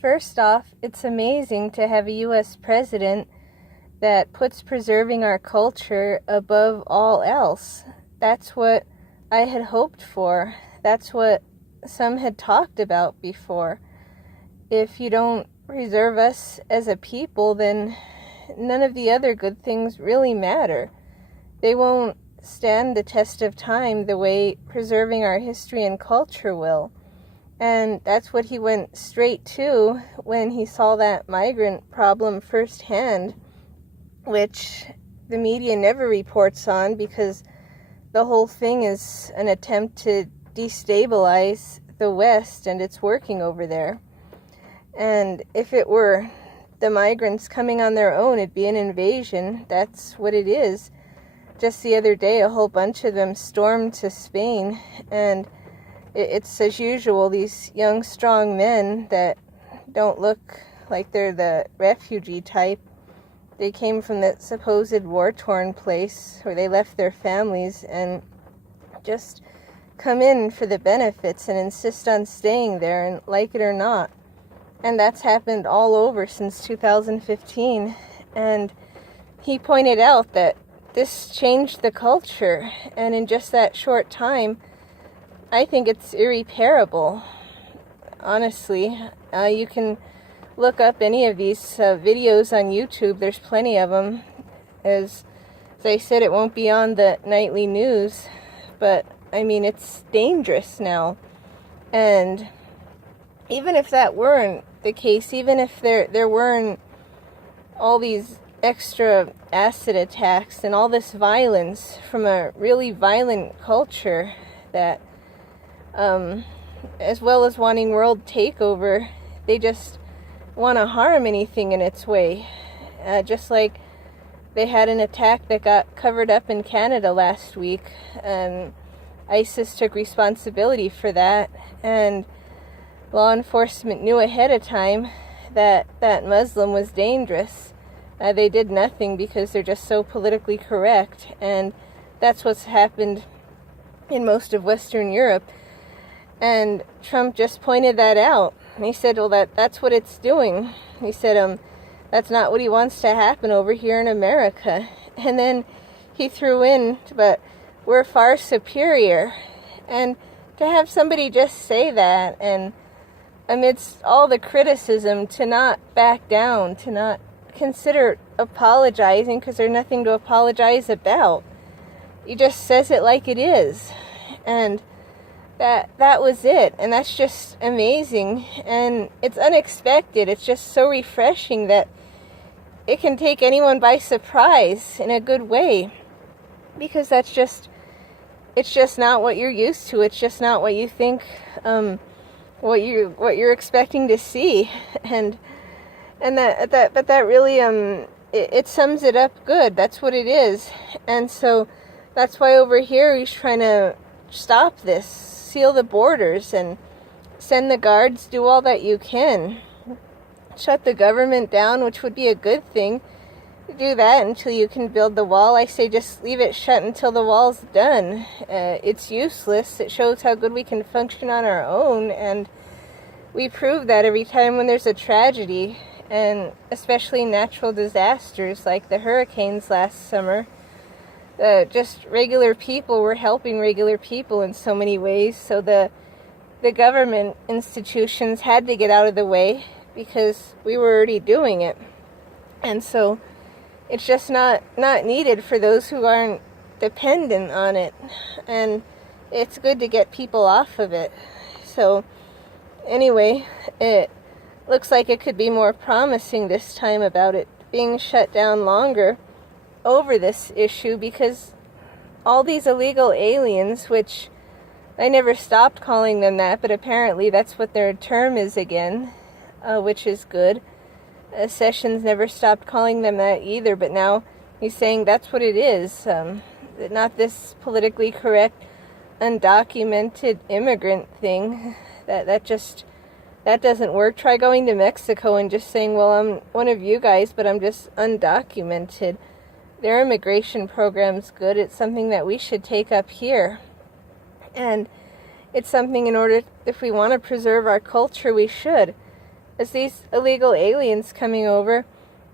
First off, it's amazing to have a U.S. president that puts preserving our culture above all else. That's what I had hoped for. That's what some had talked about before. If you don't preserve us as a people, then none of the other good things really matter. They won't stand the test of time the way preserving our history and culture will. And that's what he went straight to when he saw that migrant problem firsthand, which the media never reports on because the whole thing is an attempt to destabilize the West, and it's working over there. And if it were the migrants coming on their own, it'd be an invasion. That's what it is. Just the other day, a whole bunch of them stormed to Spain, and it's as usual, these young, strong men that don't look like they're the refugee type. They came from that supposed war-torn place where they left their families and just come in for the benefits and insist on staying there, and like it or not. And that's happened all over since 2015. And he pointed out that this changed the culture, and in just that short time, I think it's irreparable. Honestly, you can look up any of these videos on YouTube. There's plenty of them. As I said, it won't be on the nightly news, but I mean, it's dangerous now. And even if that weren't the case, even if there weren't all these extra acid attacks and all this violence from a really violent culture that, as well as wanting world takeover, they just want to harm anything in its way. Just like they had an attack that got covered up in Canada last week. ISIS took responsibility for that, and law enforcement knew ahead of time that that Muslim was dangerous. They did nothing because they're just so politically correct, and that's what's happened in most of Western Europe. And Trump just pointed that out. And he said, well, that's what it's doing. He said, that's not what he wants to happen over here in America. And then he threw in, but we're far superior. And to have somebody just say that, and amidst all the criticism, to not back down, to not consider apologizing because there's nothing to apologize about. He just says it like it is. And that was it. And that's just amazing. And it's unexpected. It's just so refreshing that it can take anyone by surprise in a good way. Because it's just not what you're used to. It's just not what you think, what you're expecting to see. And that really, it sums it up good. That's what it is. And so that's why over here he's trying to stop this, seal the borders, and send the guards, do all that you can. Shut the government down, which would be a good thing. Do that until you can build the wall. I say just leave it shut until the wall's done. It's useless. It shows how good we can function on our own, and we prove that every time when there's a tragedy, and especially natural disasters like the hurricanes last summer. Just regular people were helping regular people in so many ways, so the government institutions had to get out of the way because we were already doing it. And so it's just not needed for those who aren't dependent on it, and it's good to get people off of it. So anyway, it looks like it could be more promising this time about it being shut down longer over this issue, because all these illegal aliens, which I never stopped calling them that, but apparently that's what their term is again, which is good. Sessions never stopped calling them that either, but now he's saying that's what it is. Not this politically correct, undocumented immigrant thing. That doesn't work. Try going to Mexico and just saying, well, I'm one of you guys, but I'm just undocumented. Their immigration program's good. It's something that we should take up here. And it's something if we want to preserve our culture, we should. As these illegal aliens coming over,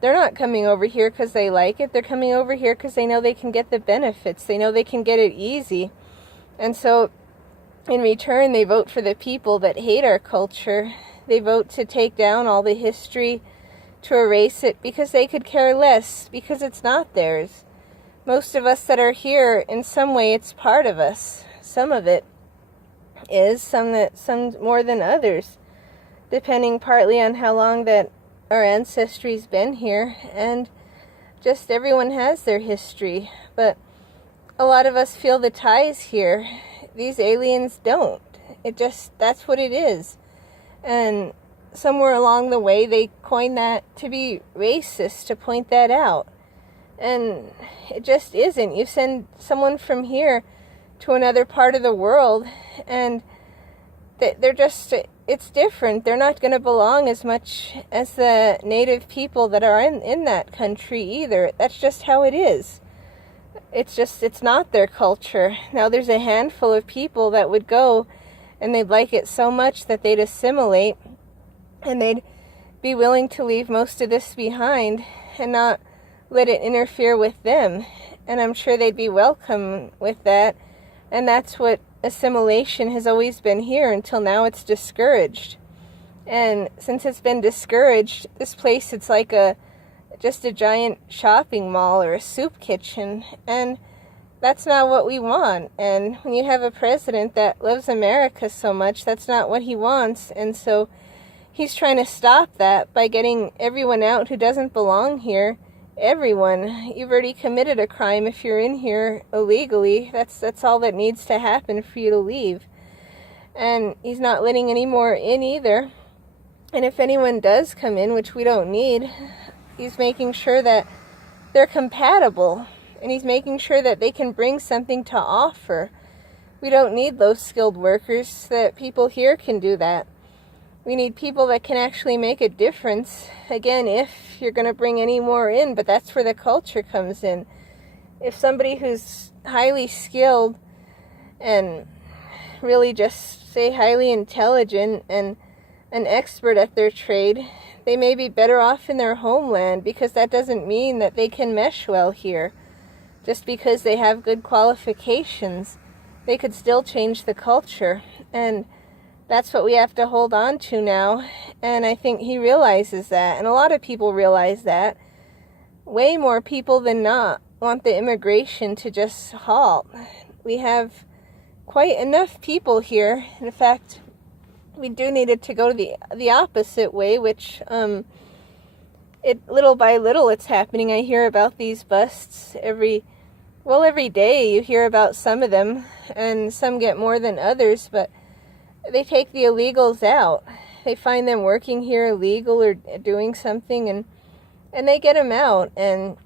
they're not coming over here because they like it. They're coming over here because they know they can get the benefits. They know they can get it easy. And so, in return, they vote for the people that hate our culture. They vote to take down all the history, to erase it, because they could care less, because it's not theirs. Most of us that are here, in some way, it's part of us. Some of it is, some more than others, depending partly on how long that our ancestry's been here, and just everyone has their history. But a lot of us feel the ties here. These aliens don't. That's what it is. And somewhere along the way, they coined that to be racist, to point that out. And it just isn't. You send someone from here to another part of the world, and it's different. They're not going to belong as much as the native people that are in that country either. That's just how it is. It's not their culture. Now, there's a handful of people that would go, and they'd like it so much that they'd assimilate, and they'd be willing to leave most of this behind and not let it interfere with them. And I'm sure they'd be welcome with that. And that's what assimilation has always been here until now. It's discouraged. And since it's been discouraged, this place, it's like just a giant shopping mall or a soup kitchen. And that's not what we want. And when you have a president that loves America so much, that's not what he wants. And so he's trying to stop that by getting everyone out who doesn't belong here. Everyone. You've already committed a crime if you're in here illegally. That's all that needs to happen for you to leave. And he's not letting any more in either. And if anyone does come in, which we don't need, he's making sure that they're compatible. And he's making sure that they can bring something to offer. We don't need those skilled workers. That people here can do that. We need people that can actually make a difference. Again, if you're going to bring any more in, but that's where the culture comes in. If somebody who's highly skilled and really just, say, highly intelligent and an expert at their trade, they may be better off in their homeland, because that doesn't mean that they can mesh well here. Just because they have good qualifications, they could still change the culture. And that's what we have to hold on to now. And I think he realizes that. And a lot of people realize that. Way more people than not want the immigration to just halt. We have quite enough people here. In fact, we do need it to go the opposite way, which little by little it's happening. I hear about these busts every day. You hear about some of them, and some get more than others, but they take the illegals out. They find them working here illegal or doing something, and they get them out. And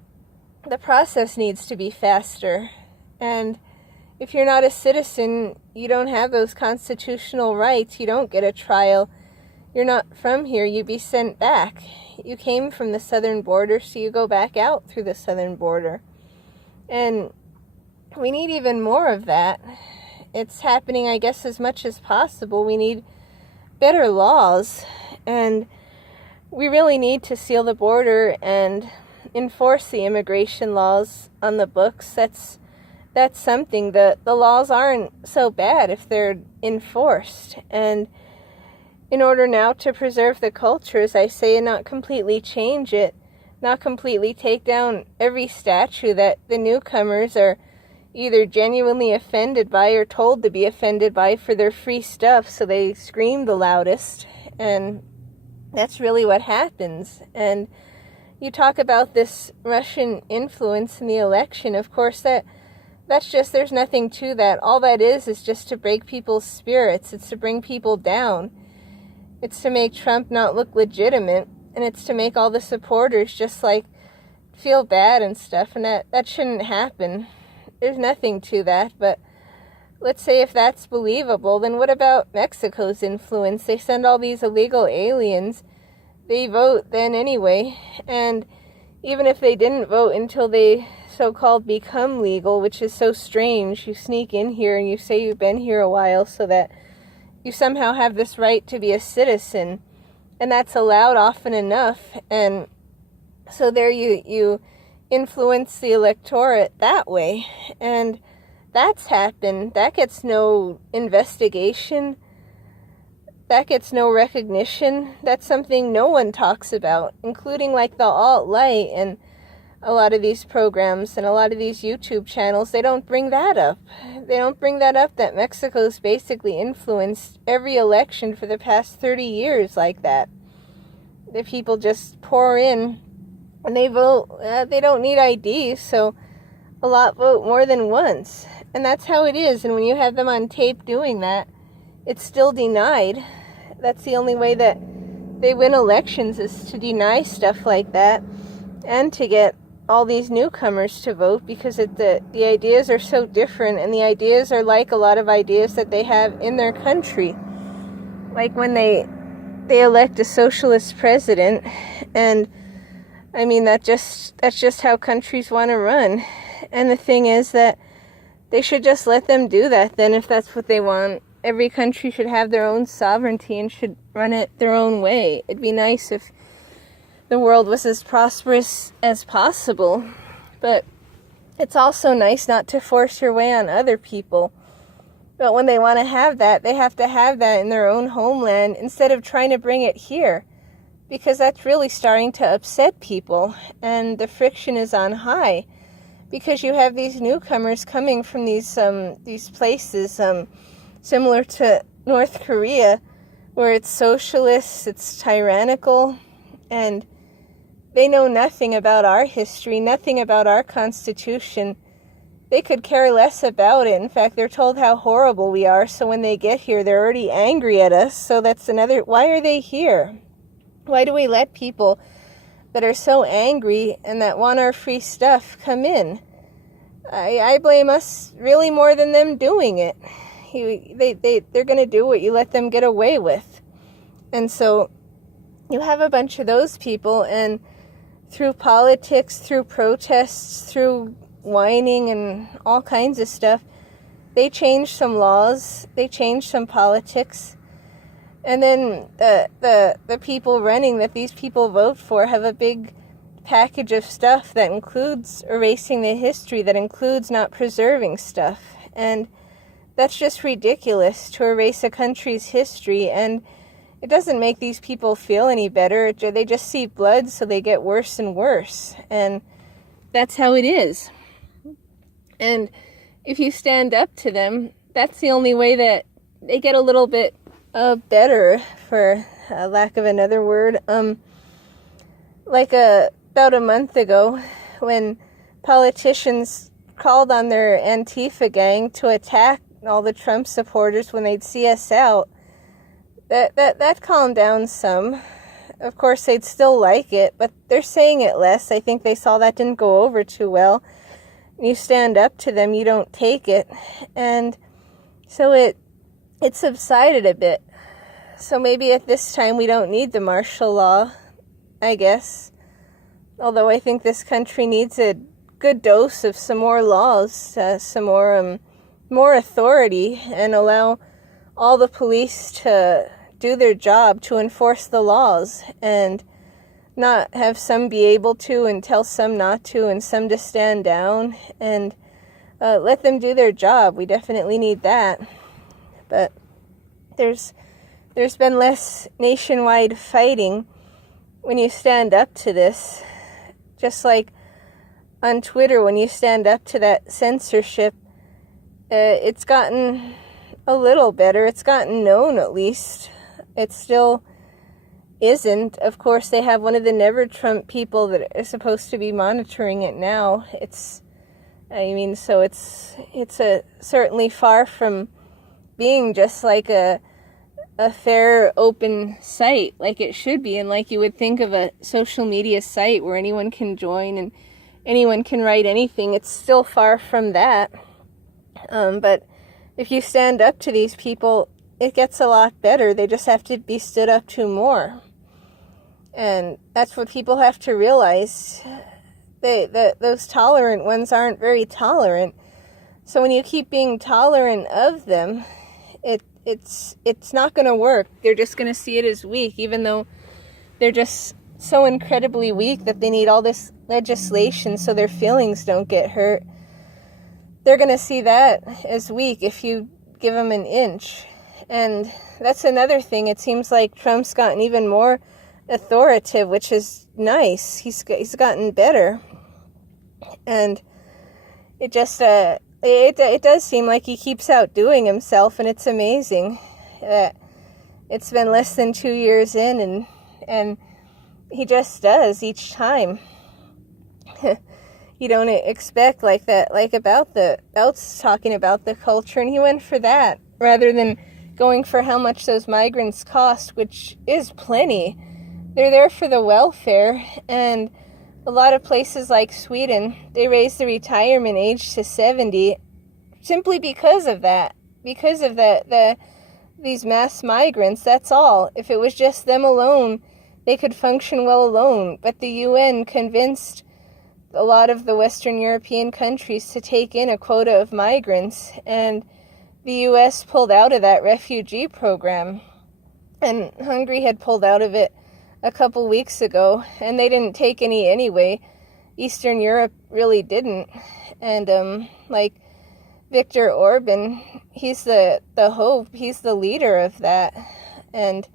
the process needs to be faster. And if you're not a citizen, you don't have those constitutional rights. You don't get a trial. You're not from here. You'd be sent back. You came from the southern border, so you go back out through the southern border. And we need even more of that. It's happening, I guess, as much as possible. We need better laws, and we really need to seal the border and enforce the immigration laws on the books. That's something. The laws aren't so bad if they're enforced. And in order now to preserve the culture, as I say, and not completely change it, not completely take down every statue that the newcomers are either genuinely offended by or told to be offended by for their free stuff, so they scream the loudest. And that's really what happens. And you talk about this Russian influence in the election. Of course, that's just, there's nothing to that. All that is just to break people's spirits. It's to bring people down. It's to make Trump not look legitimate, and it's to make all the supporters just like feel bad and stuff, and that shouldn't happen. There's nothing to that. But let's say if that's believable, then what about Mexico's influence? They send all these illegal aliens. They vote then anyway. And even if they didn't vote until they so-called become legal, which is so strange, you sneak in here and you say you've been here a while so that you somehow have this right to be a citizen. and that's allowed often enough. And so there you influence the electorate that way. And that's happened. That gets no investigation. That gets no recognition. That's something no one talks about, including like the alt-right and a lot of these programs and a lot of these YouTube channels. They don't bring that up. They don't bring that up, that Mexico's basically influenced every election for the past 30 years like that. The people just pour in and they vote. They don't need IDs, so a lot vote more than once. And that's how it is. And when you have them on tape doing that, it's still denied. That's the only way that they win elections, is to deny stuff like that and to get all these newcomers to vote, because the ideas are so different, and the ideas are like a lot of ideas that they have in their country. Like when they elect a socialist president, and I mean that's just how countries want to run. And the thing is that they should just let them do that then, if that's what they want. Every country should have their own sovereignty and should run it their own way. It'd be nice if the world was as prosperous as possible, but it's also nice not to force your way on other people. But when they want to have that, they have to have that in their own homeland instead of trying to bring it here, because that's really starting to upset people, and the friction is on high, because you have these newcomers coming from these places, similar to North Korea, where it's socialist, it's tyrannical, and they know nothing about our history, nothing about our Constitution. They could care less about it. In fact, they're told how horrible we are, so when they get here, they're already angry at us. So that's another, why are they here? Why do we let people that are so angry and that want our free stuff come in? I blame us really more than them doing it. They're going to do what you let them get away with. And so you have a bunch of those people, and through politics, through protests, through whining and all kinds of stuff, they change some laws, they change some politics, and then the people running that these people vote for have a big package of stuff that includes erasing the history, that includes not preserving stuff. And that's just ridiculous, to erase a country's history, and it doesn't make these people feel any better. They just see blood, so they get worse and worse. And that's how it is. And if you stand up to them, that's the only way that they get a little bit better, for lack of another word. About a month ago, when politicians called on their Antifa gang to attack all the Trump supporters when they'd see us out, that calmed down some. Of course, they'd still like it, but they're saying it less. I think they saw that didn't go over too well. You stand up to them, you don't take it. And so it subsided a bit. So maybe at this time we don't need the martial law, I guess. Although I think this country needs a good dose of some more laws, some more authority, and allow all the police to do their job, to enforce the laws, and not have some be able to and tell some not to, and some to stand down, and let them do their job. We definitely need that. But there's been less nationwide fighting when you stand up to this. Just like on Twitter, when you stand up to that censorship, it's gotten a little better. It's gotten known, at least. It still isn't. Of course, they have one of the Never Trump people that are supposed to be monitoring it now. It's certainly far from being just like a fair, open site like it should be, and like you would think of a social media site where anyone can join and anyone can write anything. It's still far from that. But if you stand up to these people, it gets a lot better. They just have to be stood up to more. And that's what people have to realize. Those tolerant ones aren't very tolerant. So when you keep being tolerant of them, it's not going to work. They're just going to see it as weak, even though they're just so incredibly weak that they need all this legislation so their feelings don't get hurt. They're going to see that as weak if you give them an inch. And that's another thing. It seems like Trump's gotten even more authoritative, which is nice. He's gotten better. And it just, it does seem like he keeps outdoing himself, and it's amazing that it's been less than 2 years in, and he just does each time. You don't expect like that, like about talking about the culture, and he went for that rather than going for how much those migrants cost, which is plenty. They're there for the welfare, and a lot of places like Sweden, they raise the retirement age to 70 simply because of that. Because of these mass migrants, that's all. If it was just them alone, they could function well alone. But the UN convinced a lot of the Western European countries to take in a quota of migrants, and the US pulled out of that refugee program. And Hungary had pulled out of it a couple weeks ago, and they didn't take any anyway. Eastern Europe really didn't. And like Viktor Orban, he's the hope, he's the leader of that. And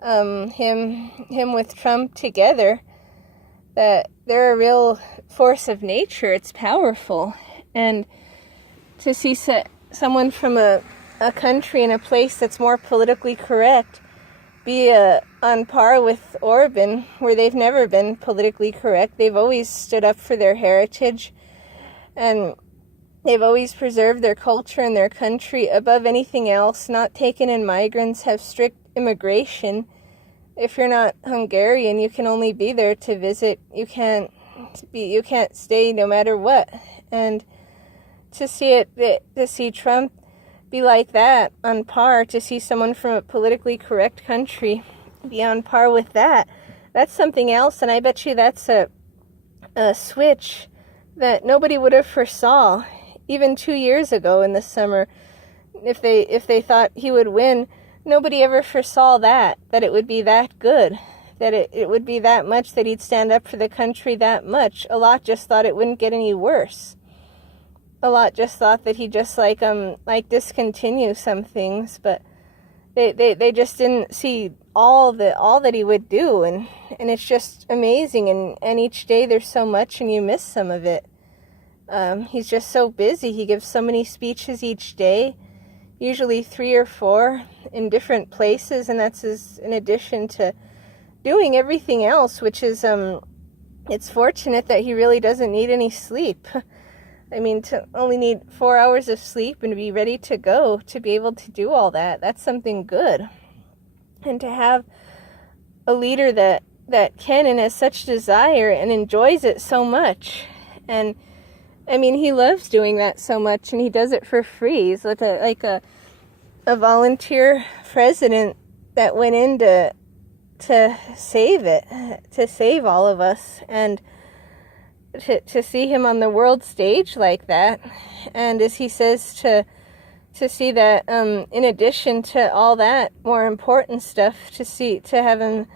him with Trump together, that they're a real force of nature. It's powerful. And to see someone from a country and a place that's more politically correct be on par with Orban, where they've never been politically correct. They've always stood up for their heritage, and they've always preserved their culture and their country above anything else, not taken in migrants, have strict immigration. If you're not Hungarian, you can only be there to visit. You can't stay no matter what. And to see Trump be like that, on par, to see someone from a politically correct country be on par with that, that's something else. And I bet you that's a switch that nobody would have foresaw even 2 years ago in the summer. If they thought he would win, nobody ever foresaw that it would be that good, that it would be that much, that he'd stand up for the country that much. A lot just thought it wouldn't get any worse. A lot just thought that he'd just like discontinue some things, but they just didn't see all that he would do, and it's just amazing. And each day there's so much, and you miss some of it. He's just so busy. He gives so many speeches each day, usually 3 or 4 in different places, and that's in addition to doing everything else, which is it's fortunate that he really doesn't need any sleep. I mean, to only need 4 hours of sleep and be ready to go, to be able to do all that, that's something good. And to have a leader that can and has such desire and enjoys it so much. And I mean, he loves doing that so much, and he does it for free. He's like a volunteer president that went in to save it, to save all of us. And to see him on the world stage like that, and as he says, to see that in addition to all that more important stuff, to have him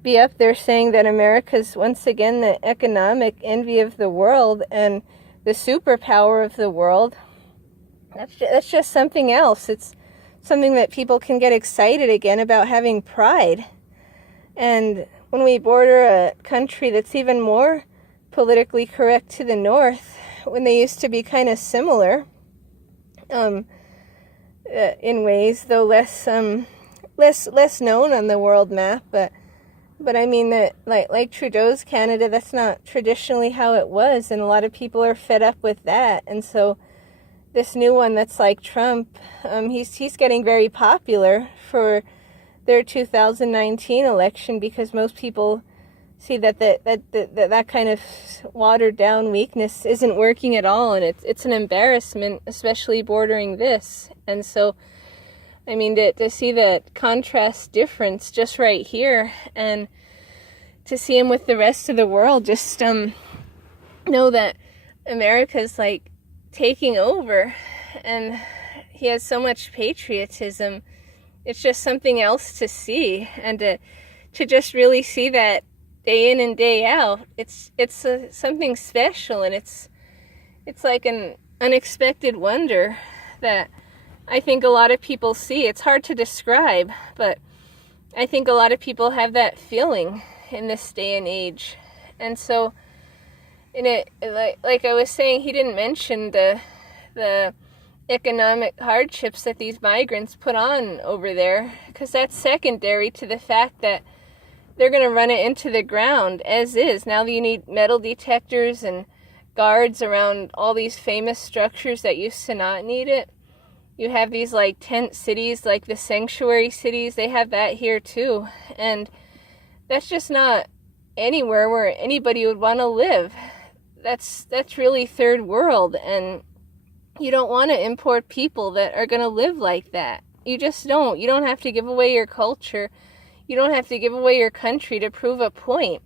be up there saying that America's once again the economic envy of the world and the superpower of the world, that's just something else. It's something that people can get excited again about, having pride. And when we border a country that's even more politically correct to the north, when they used to be kind of similar in ways, though less known on the world map, but I mean that like Trudeau's Canada, that's not traditionally how it was, and a lot of people are fed up with that. And so this new one that's like Trump, he's getting very popular for their 2019 election, because most people see that kind of watered down weakness isn't working at all, and it's an embarrassment, especially bordering this. And so, I mean, to see that contrast difference just right here, and to see him with the rest of the world, just know that America's like taking over, and he has so much patriotism. It's just something else to see, and to to just really see that day in and day out. It's something special, and it's like an unexpected wonder that I think a lot of people see. It's hard to describe, but I think a lot of people have that feeling in this day and age. And so, like I was saying, he didn't mention the economic hardships that these migrants put on over there, because that's secondary to the fact that they're going to run it into the ground as is. Now you need metal detectors and guards around all these famous structures that used to not need it. You have these like tent cities, like the sanctuary cities. They have that here too. And that's just not anywhere where anybody would want to live. That's really third world, and you don't want to import people that are going to live like that. You just don't. You don't have to give away your culture. You don't have to give away your country to prove a point,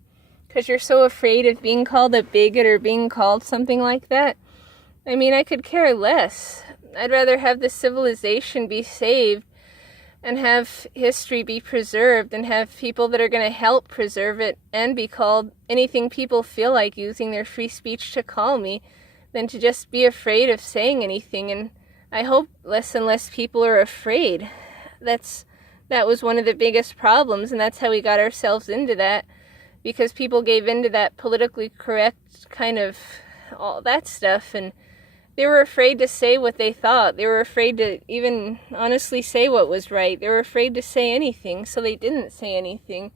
because you're so afraid of being called a bigot or being called something like that. I mean, I could care less. I'd rather have the civilization be saved and have history be preserved and have people that are going to help preserve it and be called anything people feel like using their free speech to call me, than to just be afraid of saying anything. And I hope less and less people are afraid. That was one of the biggest problems, and that's how we got ourselves into that, because people gave into that politically correct kind of all that stuff, and they were afraid to say what they thought. They were afraid to even honestly say what was right. They were afraid to say anything, so they didn't say anything.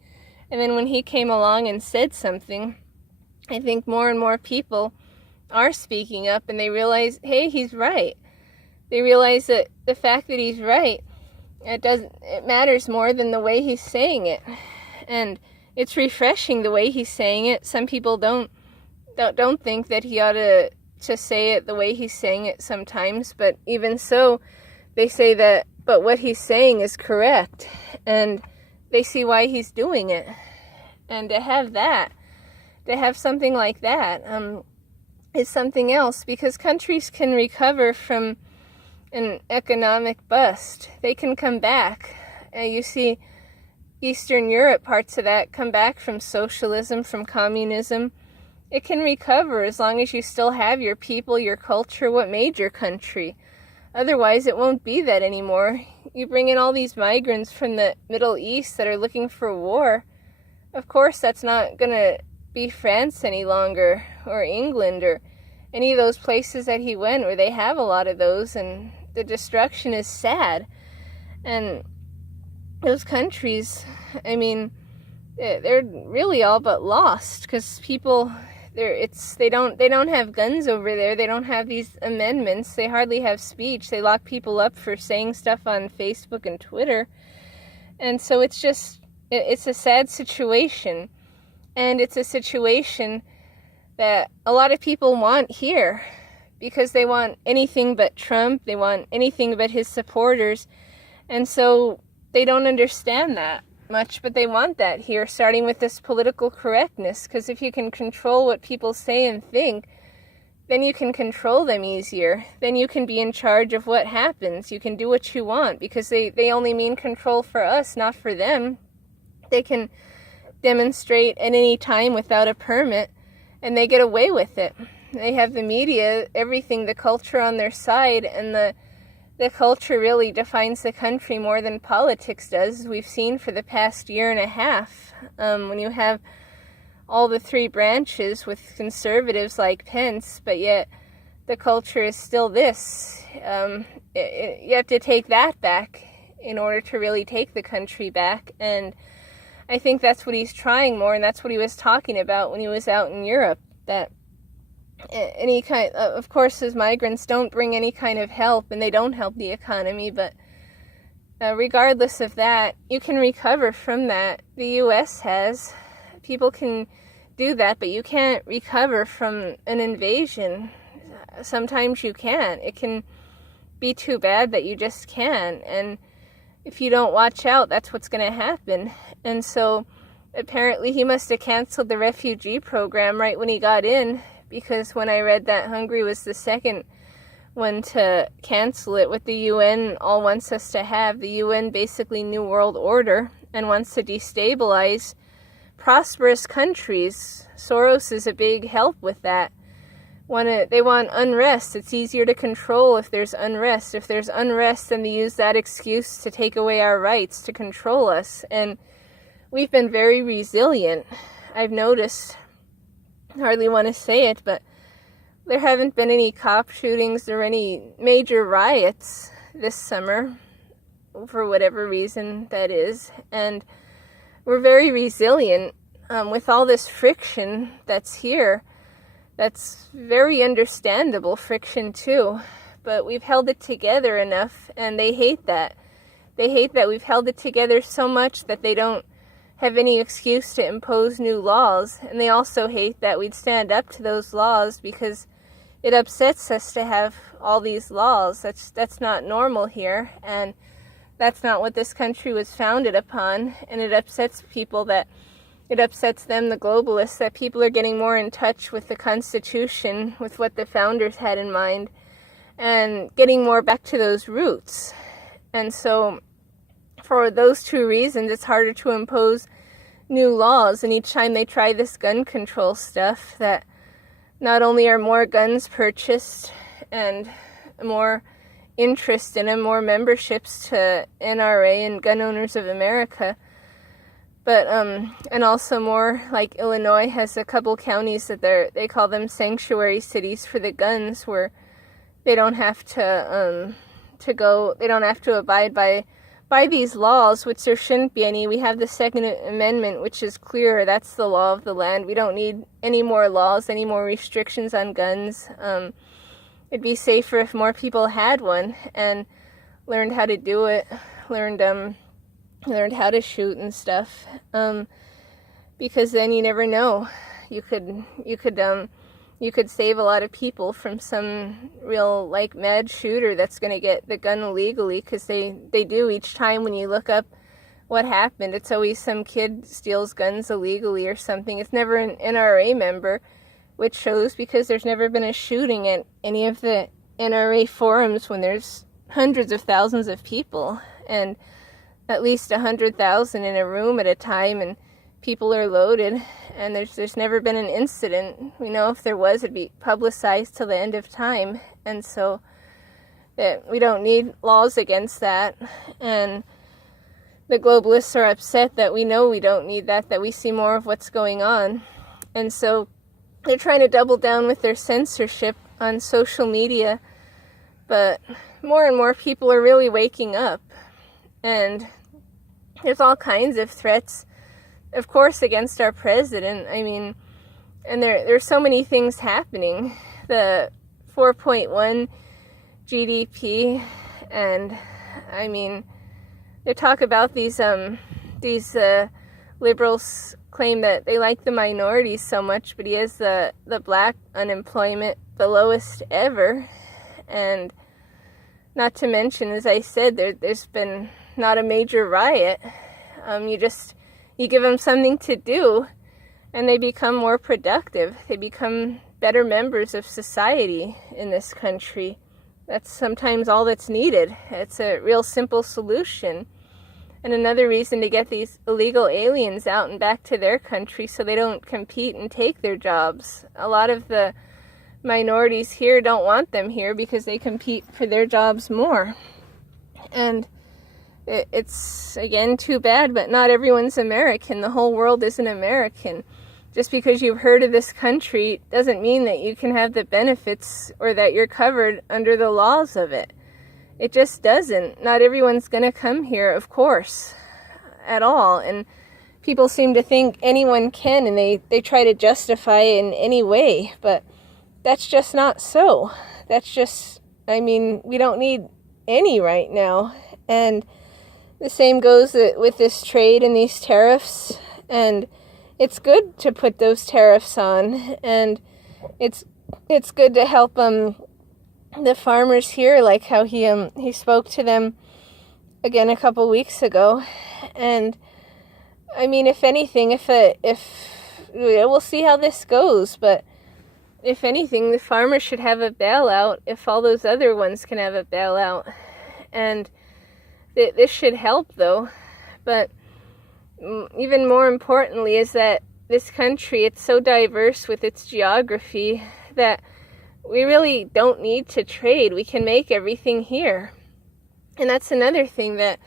And then when he came along and said something, I think more and more people are speaking up, and they realize, hey, he's right. They realize that the fact that he's right, it matters more than the way he's saying it. And it's refreshing the way he's saying it. Some people don't think that he ought to say it the way he's saying it sometimes, but even so, they say that, but what he's saying is correct, and they see why he's doing it. And to have something like that is something else, because countries can recover from an economic bust. They can come back. You see Eastern Europe, parts of that come back from socialism, from communism. It can recover as long as you still have your people, your culture, what made your country. Otherwise, it won't be that anymore. You bring in all these migrants from the Middle East that are looking for war. Of course, that's not going to be France any longer, or England, or any of those places that he went where they have a lot of those, and the destruction is sad. And those countries, I mean, they're really all but lost, because people, they don't have guns over there. They don't have these amendments. They hardly have speech. They lock people up for saying stuff on Facebook and Twitter. And so it's a sad situation. And it's a situation that a lot of people want here, because they want anything but Trump. They want anything but his supporters. And so they don't understand that much, but they want that here, starting with this political correctness, because if you can control what people say and think, then you can control them easier. Then you can be in charge of what happens. You can do what you want, because they only mean control for us, not for them. They can demonstrate at any time without a permit, and they get away with it. They have the media, everything, the culture on their side, and the culture really defines the country more than politics does, as we've seen for the past year and a half. When you have all the three branches with conservatives like Pence, but yet the culture is still this. You have to take that back in order to really take the country back. And I think that's what he's trying more, and that's what he was talking about when he was out in Europe, that any kind of course, as migrants don't bring any kind of help, and they don't help the economy, but regardless of that, you can recover from that. The U.S. has. People can do that, but you can't recover from an invasion. Sometimes you can. It can be too bad that you just can, and if you don't watch out, that's what's going to happen. And so apparently he must have canceled the refugee program right when he got in, because when I read that Hungary was the second one to cancel it, what the UN all wants us to have, the UN basically New World Order, and wants to destabilize prosperous countries. Soros is a big help with that. They want unrest. It's easier to control if there's unrest. If there's unrest, then they use that excuse to take away our rights, to control us. And we've been very resilient. I've noticed, I hardly want to say it, but there haven't been any cop shootings or any major riots this summer, for whatever reason that is. And we're very resilient with all this friction that's here. That's very understandable friction too, but we've held it together enough, and they hate that. They hate that we've held it together so much that they don't have any excuse to impose new laws, and they also hate that we'd stand up to those laws because it upsets us to have all these laws. That's not normal here, and that's not what this country was founded upon, and it upsets people that it upsets them, the globalists, that people are getting more in touch with the Constitution, with what the founders had in mind, and getting more back to those roots. And so, for those two reasons, it's harder to impose new laws. And each time they try this gun control stuff, that not only are more guns purchased and more interest in them, more memberships to NRA and Gun Owners of America, but and also more, like Illinois has a couple counties that they call them sanctuary cities for the guns, where they don't have to abide by these laws, which there shouldn't be any. We have the Second Amendment, which is clear. That's the law of the land. We don't need any more laws, any more restrictions on guns. It'd be safer if more people had one and learned how to do it, learned how to shoot and stuff, because then you never know. You could save a lot of people from some real, like, mad shooter that's going to get the gun illegally, because they do each time. When you look up what happened, it's always some kid steals guns illegally or something. It's never an NRA member, which shows because there's never been a shooting at any of the NRA forums when there's hundreds of thousands of people, and at least 100,000 in a room at a time, and people are loaded, and there's never been an incident. We know if there was, it'd be publicized till the end of time, and so we don't need laws against that. And the globalists are upset that we know we don't need that we see more of what's going on, and so they're trying to double down with their censorship on social media, but more and more people are really waking up. And there's all kinds of threats, of course, against our president. I mean, and there's so many things happening. The 4.1 GDP, and I mean, they talk about these liberals claim that they like the minorities so much, but he has the black unemployment the lowest ever, and not to mention, as I said, there's been not a major riot. You give them something to do, and they become more productive. They become better members of society in this country. That's sometimes all that's needed. It's a real simple solution. And another reason to get these illegal aliens out and back to their country so they don't compete and take their jobs. A lot of the minorities here don't want them here because they compete for their jobs more. And it's, again, too bad, but not everyone's American. The whole world isn't American. Just because you've heard of this country doesn't mean that you can have the benefits or that you're covered under the laws of it. It just doesn't. Not everyone's going to come here, of course, at all. And people seem to think anyone can, and they try to justify it in any way. But that's just not so. That's just, I mean, we don't need any right now. And the same goes with this trade and these tariffs. And it's good to put those tariffs on. And it's good to help the farmers here, like how he spoke to them again a couple weeks ago. And I mean, if anything, if we'll see how this goes, but if anything, the farmers should have a bailout if all those other ones can have a bailout. And this should help, though. But even more importantly is that this country, it's so diverse with its geography that we really don't need to trade. We can make everything here. And that's another thing that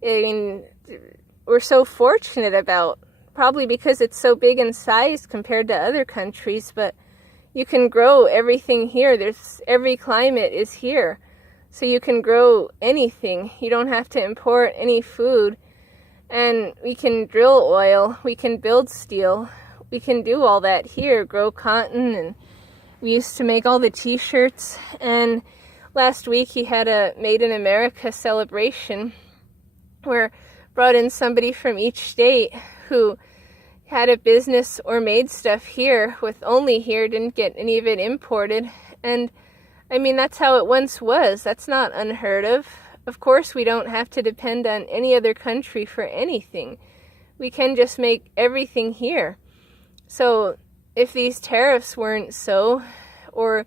we're so fortunate about, probably because it's so big in size compared to other countries, but you can grow everything here. Every climate is here. So you can grow anything. You don't have to import any food. And we can drill oil. We can build steel. We can do all that here, grow cotton, and we used to make all the t-shirts. And last week he had a Made in America celebration where brought in somebody from each state who had a business or made stuff here with only here, didn't get any of it imported. And I mean, that's how it once was. That's not unheard of. Of course, we don't have to depend on any other country for anything. We can just make everything here. So if these tariffs weren't so, or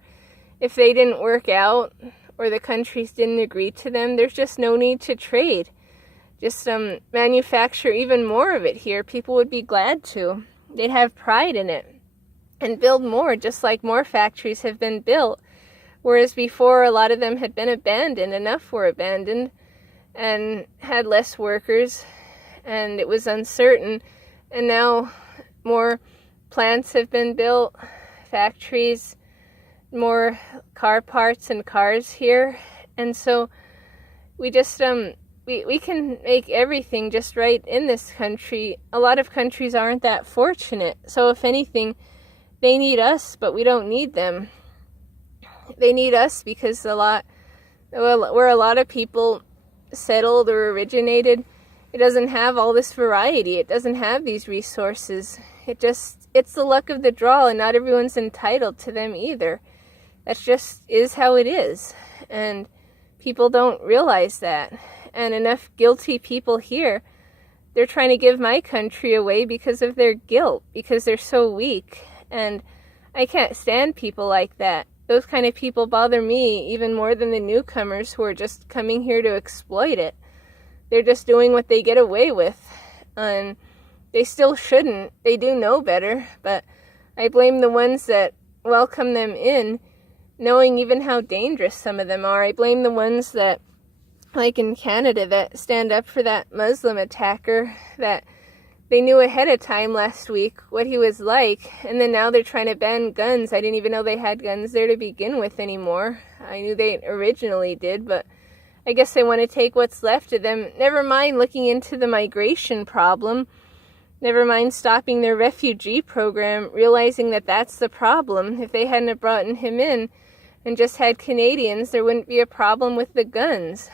if they didn't work out, or the countries didn't agree to them, there's just no need to trade. Just manufacture even more of it here. People would be glad to. They'd have pride in it and build more, just like more factories have been built. Whereas before, a lot of them had been abandoned. Enough were abandoned and had less workers, and it was uncertain. And now more plants have been built, factories, more car parts and cars here. And so we just we can make everything just right in this country. A lot of countries aren't that fortunate. So if anything, they need us, but we don't need them. They need us because where a lot of people settled or originated, it doesn't have all this variety. It doesn't have these resources. It's the luck of the draw, and not everyone's entitled to them either. That just is how it is. And people don't realize that. And enough guilty people here, they're trying to give my country away because of their guilt, because they're so weak. And I can't stand people like that. Those kind of people bother me even more than the newcomers who are just coming here to exploit it. They're just doing what they get away with. And they still shouldn't. They do know better. But I blame the ones that welcome them in, knowing even how dangerous some of them are. I blame the ones that, like in Canada, that stand up for that Muslim attacker, that they knew ahead of time last week what he was like, and then now they're trying to ban guns. I didn't even know they had guns there to begin with anymore. I knew they originally did, but I guess they want to take what's left of them. Never mind looking into the migration problem. Never mind stopping their refugee program, realizing that that's the problem. If they hadn't have brought him in and just had Canadians, there wouldn't be a problem with the guns.